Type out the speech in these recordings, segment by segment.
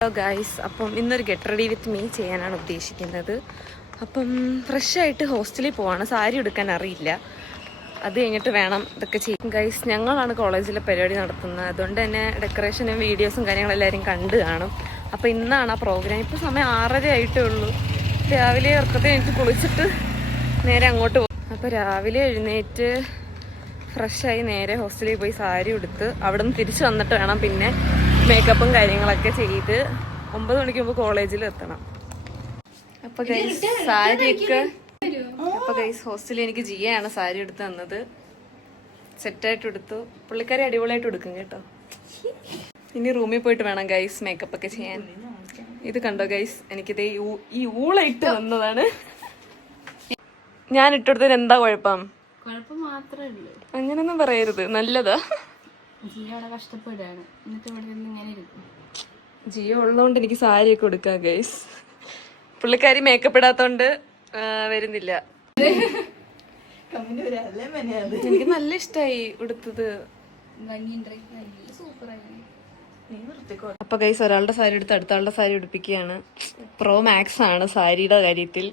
Hello guys, അപ്പം ഇന്നൊരു get ready with me ചെയ്യാനാണ് ഉദ്ദേശിക്കുന്നത്. അപ്പം ഫ്രഷായിട്ട് ഹോസ്റ്റലിൽ പോവാണ്. സാരി എടുക്കാൻ അറിയില്ല, അത് കഴിഞ്ഞിട്ട് വേണം ഇതൊക്കെ ചെയ്യും. ഗൈസ്, ഞങ്ങളാണ് കോളേജിലെ പരിപാടി നടത്തുന്നത്, അതുകൊണ്ട് തന്നെ ഡെക്കറേഷനും വീഡിയോസും കാര്യങ്ങളെല്ലാവരും കണ്ടു കാണും. അപ്പോൾ ഇന്നാണ് ആ പ്രോഗ്രാം. ഇപ്പോൾ സമയം 6:30 ആയിട്ടേ ഉള്ളൂ. രാവിലെ ഉറക്കത്തിൽ എനിക്ക് കുളിച്ചിട്ട് നേരെ അങ്ങോട്ട് പോകും. അപ്പോൾ രാവിലെ എഴുന്നേറ്റ് ഫ്രഷായി നേരെ ഹോസ്റ്റലിൽ പോയി സാരി ഉടുത്ത് അവിടെ നിന്ന് തിരിച്ച് വന്നിട്ട് വേണം പിന്നെ മേക്കപ്പും കാര്യങ്ങളൊക്കെ ചെയ്ത് 9 മണിക്ക് മുമ്പ് കോളേജിൽ എത്തണം. അപ്പൊ സാരിയൊക്കെ ഹോസ്റ്റലിൽ എനിക്ക് ജിയാണ് സാരി എടുത്ത് തന്നത്. സെറ്റായിട്ട് എടുത്തു. പുള്ളിക്കാരി അടിപൊളിയായിട്ട് എടുക്കും കേട്ടോ. ഇനി റൂമിൽ പോയിട്ട് വേണം ഗൈസ് മേക്കപ്പ് ഒക്കെ ചെയ്യാൻ. ഇത് കണ്ടോ ഗൈസ്, എനിക്കിത് ഈ ഊളയിട്ട് വന്നതാണ്. ഞാൻ ഇട്ടെടുത്തതിന് എന്താ കുഴപ്പം? അങ്ങനൊന്നും പറയരുത്, നല്ലതാ. ജിയോ ഉള്ളതുകൊണ്ട് എനിക്ക് സാരിയൊക്കെ കൊടുക്കാം ഗൈസ്. പുള്ളിക്കാരി മേക്കപ്പ് ഇടാത്തോണ്ട് വരുന്നില്ല. എനിക്ക് നല്ല ഇഷ്ടായി ഉടുത്തത്. അപ്പൊ ഗൈസ്, ഒരാളുടെ സാരി എടുത്ത് അടുത്ത ആളുടെ സാരി ഉടുപ്പിക്കുകയാണ്. പ്രോ മാക്സ് ആണ് സാരിയുടെ കാര്യത്തിൽ.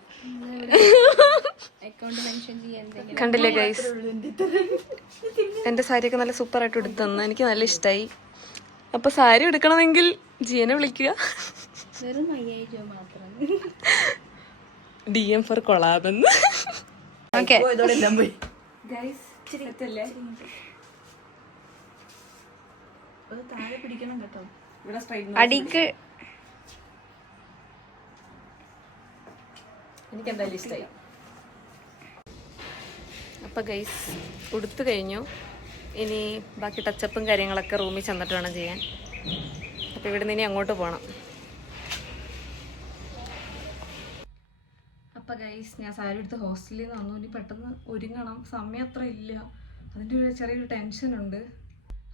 കണ്ടില്ലേ ഗൈസ്, എന്റെ സാരിയൊക്കെ നല്ല സൂപ്പർ ആയിട്ട് എടുത്തു. എനിക്ക് നല്ല ഇഷ്ടായി. അപ്പൊ സാരി എടുക്കണമെങ്കിൽ ജിയനെ വിളിക്കുക. DM ഫോർ കൊളാബെന്ന്. അടിക്ക് എനിക്ക് എന്തായാലും ഇഷ്ടായി. അപ്പൊ ഗൈസ്, ഉടുത്തു കഴിഞ്ഞു. ഇനി ബാക്കി ടച്ചപ്പും കാര്യങ്ങളൊക്കെ റൂമിൽ ചെന്നിട്ട് വേണം ചെയ്യാൻ. അപ്പോൾ ഇവിടെ നിന്ന് ഇനി അങ്ങോട്ട് പോകണം. അപ്പോൾ ഗൈസ്, ഞാൻ സാരി എടുത്ത് ഹോസ്റ്റലിൽ നിന്ന് വന്നു. ഇനി പെട്ടെന്ന് ഒരുങ്ങണം. സമയം അത്ര ഇല്ല, അതിൻ്റെ ഒരു ചെറിയൊരു ടെൻഷനുണ്ട്.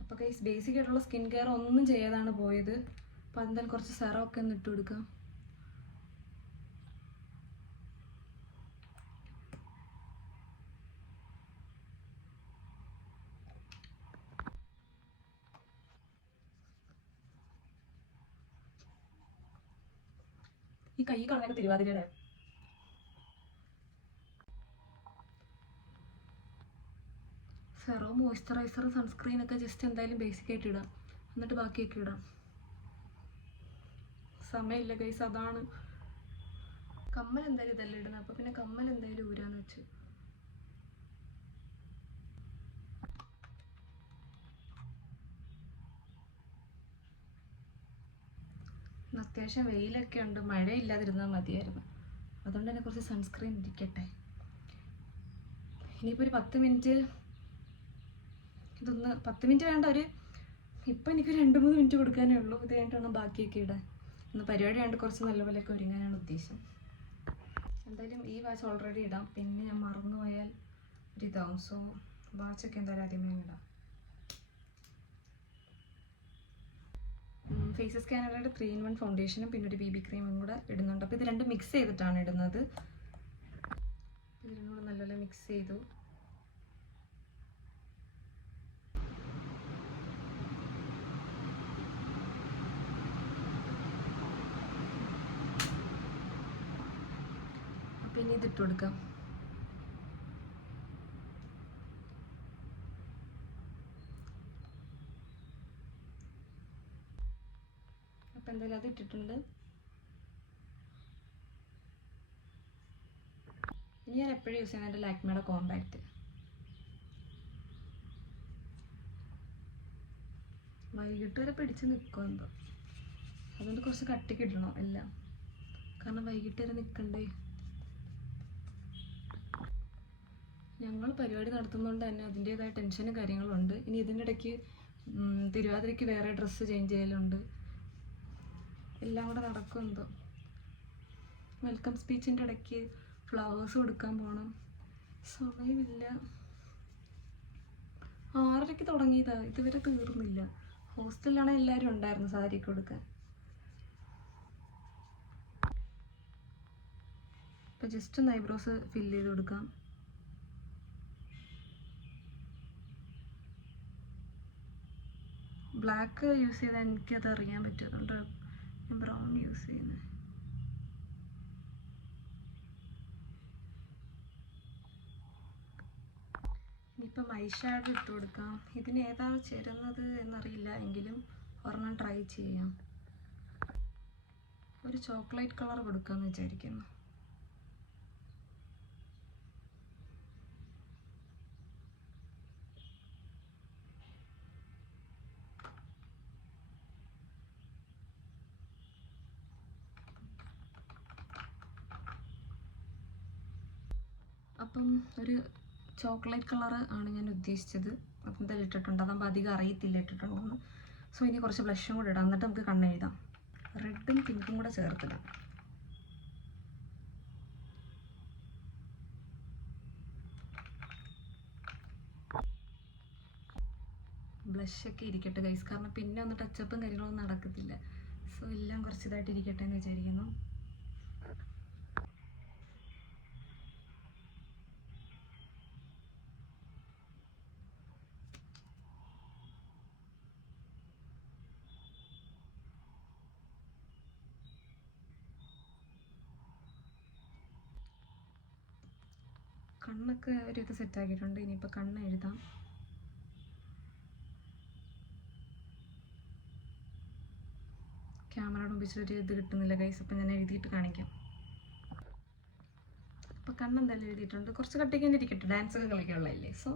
അപ്പോൾ ഗൈസ്, ബേസിക് ആയിട്ടുള്ള സ്കിൻ കെയർ ഒന്നും ചെയ്യാതാണ് പോയത്. അപ്പോൾ എന്തായാലും കുറച്ച് സെറമൊക്കെ ഒന്ന് ഇട്ട് കൊടുക്കാം. ഈ കൈ കാണാനൊക്കെ തിരുവാതിരയുടെ സെറം, മോയ്സ്ചറൈസർ, സൺസ്ക്രീൻ ഒക്കെ ജസ്റ്റ് എന്തായാലും ബേസിക് ആയിട്ട് ഇടാം. എന്നിട്ട് ബാക്കിയൊക്കെ ഇടാം. സമയമില്ല ഗൈസ്, അതാണ്. കമ്മൽ എന്തായാലും ഇതല്ല ഇടുന്നത്, അപ്പൊ പിന്നെ കമ്മൽ എന്തായാലും ഊരാന്ന് വെച്ചു. അത്യാവശ്യം വെയിലൊക്കെ ഉണ്ട്, മഴയില്ലാതിരുന്നാൽ മതിയായിരുന്നു. അതുകൊണ്ട് തന്നെ കുറച്ച് സൺസ്ക്രീൻ ഇരിക്കട്ടെ. ഇനിയിപ്പോൾ ഒരു 10 മിനിറ്റ്, ഇതൊന്ന് 10 മിനിറ്റ് വേണ്ട, ഇപ്പം എനിക്ക് 2-3 മിനിറ്റ് കൊടുക്കാനേ ഉള്ളൂ. ഇത് കഴിഞ്ഞിട്ട് വേണം ബാക്കിയൊക്കെ ഇടാൻ. ഇന്ന് പരിപാടി ആയതുകൊണ്ട് കുറച്ച് നല്ലപോലെയൊക്കെ ഒരുങ്ങാനാണ് ഉദ്ദേശം. എന്തായാലും ഈ വാച്ച് ഓൾറെഡി ഇടാം, പിന്നെ ഞാൻ മറന്നുപോയാൽ ഒരു ഇതാവും. സോ വാച്ചൊക്കെ എന്തായാലും ആദ്യമേ ഇടാം. ഫേസ് സ്കാനറുടെ 3-in-1 ഫൗണ്ടേഷനും പിന്നെ ഒരു BB ക്രീമും കൂടെ ഇടുന്നുണ്ട്. അപ്പോൾ ഇത് രണ്ടും മിക്സ് ചെയ്തിട്ടാണ് ഇടുന്നത്. ഇതിനും കൂടെ നല്ലപോലെ മിക്സ് ചെയ്തു. അപ്പം ഇനി ഇതിട്ട് കൊടുക്കാം. അപ്പം എന്തായാലും അത് ഇട്ടിട്ടുണ്ട്. ഇനി ഞാൻ എപ്പോഴും യൂസ് ചെയ്യുന്നത് എൻ്റെ ലാക്മേയുടെ കോമ്പാക്റ്റ്. വൈകിട്ട് വരെ പിടിച്ച് നിൽക്കും എന്തോ, അതുകൊണ്ട് കുറച്ച് കട്ടിക്ക് ഇടണം എല്ലാം, കാരണം വൈകിട്ട് വരെ നിൽക്കണ്ടേ. ഞങ്ങൾ പരിപാടി നടത്തുന്നതുകൊണ്ട് തന്നെ അതിൻ്റെതായ ടെൻഷനും കാര്യങ്ങളും ഉണ്ട്. ഇനി ഇതിൻ്റെ ഇടയ്ക്ക് തിരുവാതിരയ്ക്ക് വേറെ ഡ്രസ്സ് ചേഞ്ച് ചെയ്യലുണ്ട്. എല്ലാം കൂടെ നടക്കും എന്തോ. വെൽക്കം സ്പീച്ചിൻ്റെ ഇടയ്ക്ക് ഫ്ലവേഴ്സ് കൊടുക്കാൻ പോകണം. സമയമില്ല. 6:30 തുടങ്ങിയതാ, ഇതുവരെ തീർന്നില്ല. ഹോസ്റ്റലിലാണ് എല്ലാവരും ഉണ്ടായിരുന്നു സാരി കൊടുക്കാൻ. ഇപ്പം ജസ്റ്റ് ഒന്ന് ഐബ്രോസ് ഫില്ല് ചെയ്ത് കൊടുക്കാം. ബ്ലാക്ക് യൂസ് ചെയ്താൽ എനിക്കത് അറിയാൻ പറ്റും, അതുകൊണ്ട് ഞാൻ യൂസ് ചെയ്യുന്നത്. ഇനിയിപ്പം ഐ ഷാഡോ ഇട്ട് കൊടുക്കാം. ഇതിന് ഏതാണ് ചേരുന്നത് എന്നറിയില്ല, എങ്കിലും ഒരെണ്ണം ട്രൈ ചെയ്യാം. ഒരു ചോക്ലേറ്റ് കളർ കൊടുക്കാമെന്ന് വിചാരിക്കുന്നു. അപ്പം ഒരു ചോക്ലേറ്റ് കളർ ആണ് ഞാൻ ഉദ്ദേശിച്ചത്. അപ്പം എന്തായാലും ഇട്ടിട്ടുണ്ട്, അതാകുമ്പോൾ അധികം അറിയത്തില്ല ഇട്ടിട്ടുണ്ടെന്ന്. സോ ഇനി കുറച്ച് ബ്ലഷും കൂടെ ഇടാം, എന്നിട്ട് നമുക്ക് കണ്ണെഴുതാം. റെഡും പിങ്കും കൂടെ ചേർത്തിടാം. ബ്ലഷൊക്കെ ഇരിക്കട്ടെ ഗൈസ്, കാരണം പിന്നെ ഒന്ന് ടച്ചപ്പും കാര്യങ്ങളൊന്നും നടക്കത്തില്ല. സോ എല്ലാം കുറച്ച് ഇതായിട്ട് ഇരിക്കട്ടെ എന്ന് വിചാരിക്കുന്നു. കണ്ണൊക്കെ ഒരു ഇത് സെറ്റാക്കിയിട്ടുണ്ട്. ഇനിയിപ്പോൾ കണ്ണ് എഴുതാം. ക്യാമറയുടെ മുമ്പിച്ചൊരു ഇത് കിട്ടുന്നില്ല ഗൈസ്, അപ്പം ഞാൻ എഴുതിയിട്ട് കാണിക്കാം. അപ്പോൾ കണ്ണെന്തായാലും എഴുതിയിട്ടുണ്ട്. കുറച്ച് കട്ടിക്ക് തന്നെ ഇരിക്കട്ടെ, ഡാൻസൊക്കെ കളിക്കാനുള്ളതല്ലേ. സോ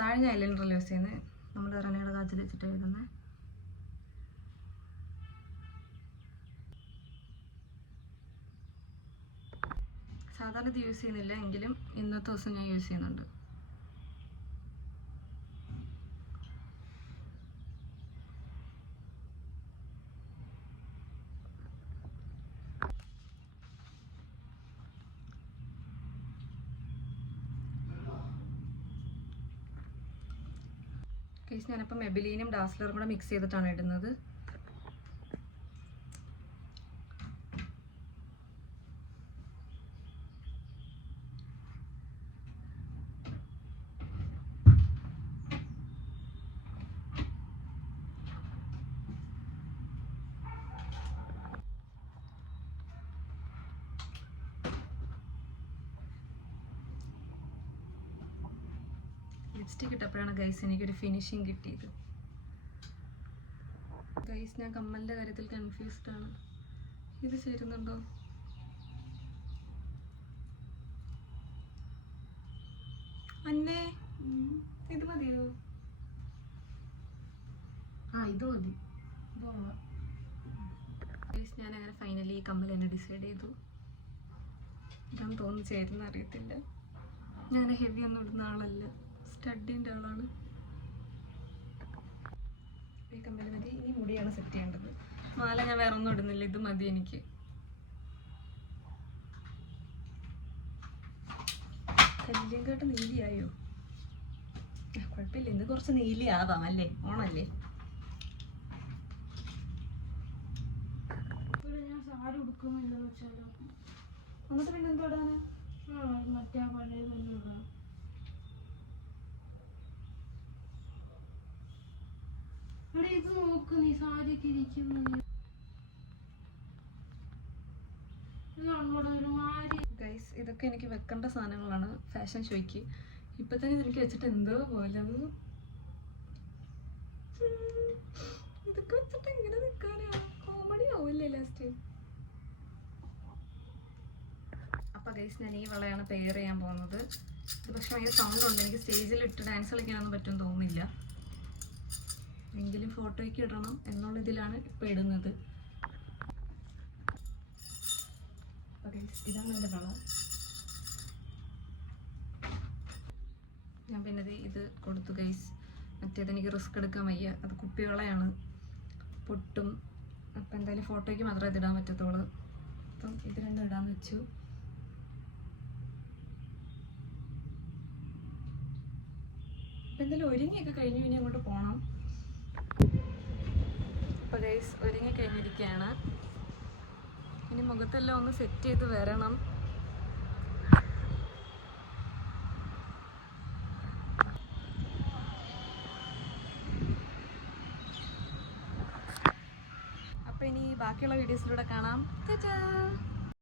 താഴെ ഞാൻ ഐലൈനർ യൂസ് ചെയ്യുന്നത്. നമ്മുടെ റനയുടെ കാച്ചിൽ വെച്ചിട്ട് എഴുതുന്നത്. സാധാരണ ഇത് യൂസ് ചെയ്യുന്നില്ല, എങ്കിലും ഇന്നത്തെ ദിവസം ഞാൻ യൂസ് ചെയ്യുന്നുണ്ട്. കേസ് ഞാനിപ്പോൾ മെബിലീനും ഡാസ്ലറും കൂടെ മിക്സ് ചെയ്തിട്ടാണ് ഇടുന്നത്. ലിപ്സ്റ്റിക് ഇട്ടപ്പോഴാണ് ഗൈസ് എനിക്കൊരു ഫിനിഷിങ് കിട്ടിയത്. ഗൈസ് ഞാൻ കമ്മലിൻ്റെ കാര്യത്തിൽ കൺഫ്യൂസ്ഡ് ആണ്. ഇത് ചേരുന്നുണ്ടോ? അന്നേ ഇത് മതിയോ? ഇത് മതി. ഗൈസ് ഞാൻ അങ്ങനെ ഫൈനലി ഈ കമ്മൽ തന്നെ ഡിസൈഡ് ചെയ്തു. ഇതാന്ന് തോന്നുന്നു ചേരുന്ന അറിയത്തില്ല. ഞാൻ ഹെവി ഒന്നും ഇടുന്ന ആളല്ല, സ്റ്റഡിൻ്റെ ആളാണ്. ഈ കമ്മൽ മതി. ഇനി മുടിയാണ് സെറ്റ് ചെയ്യേണ്ടത്. മാല ഞാൻ വേറെ ഒന്നും ഇടുന്നില്ല, ഇത് മതി എനിക്ക്. കല്ലിയങ്കാട്ട് നീലിയായോ? കുഴപ്പമില്ല, ഇത് കുറച്ച് നീലി ആവാം അല്ലേ, ഓണല്ലേ. ഞാൻ സാരി ഉടുക്കുന്നില്ലെന്ന് വെച്ചാലോ. എന്നിട്ട് പിന്നെ എന്തോടാണ്? മറ്റേ പഴയ ഇടാം. ഇത് നോക്ക്, നീ സാരിയൊക്കെ ഇരിക്കുന്നത്. ഗൈസ് ഇതൊക്കെ എനിക്ക് വെക്കേണ്ട സാധനങ്ങളാണ് ഫാഷൻ ഷോയ്ക്ക്. ഇപ്പൊ തന്നെ ഇതെനിക്ക് വെച്ചിട്ട് എന്തോ പോലെ. ഇതൊക്കെ വെച്ചിട്ട് എങ്ങനെ നിൽക്കാനാ? കോമഡി ആവില്ലേ ലാസ്റ്റ്. അപ്പൊ ഗൈസ് ഞാൻ ഈ വളയാണ് പെയർ ചെയ്യാൻ പോകുന്നത്. ഇത് പക്ഷെ ഭയങ്കര സൗണ്ട് ഉണ്ട്, എനിക്ക് സ്റ്റേജിൽ ഇട്ട് ഡാൻസ് കളിക്കാനൊന്നും പറ്റുമെന്ന് തോന്നുന്നില്ല. എങ്കിലും ഫോട്ടോയ്ക്ക് ഇടണം എന്നുള്ള ഇതിലാണ് ഇപ്പം ഇടുന്നത്. ഇതാണ് എൻ്റെ കളർ. ഞാൻ പിന്നെ ഇത് കൊടുത്തു ഗൈസ്. മറ്റേതെനിക്ക് റിസ്ക് എടുക്കാൻ വയ്യ, അത് കുപ്പിവളയാണ്, പൊട്ടും. അപ്പം എന്തായാലും ഫോട്ടോയ്ക്ക് മാത്രമേ ഇതിടാൻ പറ്റത്തുള്ളൂ. അപ്പം ഇത് രണ്ടും ഇടാന്ന് വെച്ചു. അപ്പം എന്തായാലും ഒരുങ്ങിയൊക്കെ കഴിഞ്ഞു, ഇനി അങ്ങോട്ട് പോകണം. അപ്പോൾ ഗൈസ് ഒരുങ്ങി കഴിഞ്ഞിരിക്കുകയാണ്. ഇനി മുഖത്തെല്ലാം ഒന്ന് സെറ്റ് ചെയ്ത് വരണം. ബാക്കിയുള്ള വീഡിയോസിലൂടെ കാണാം.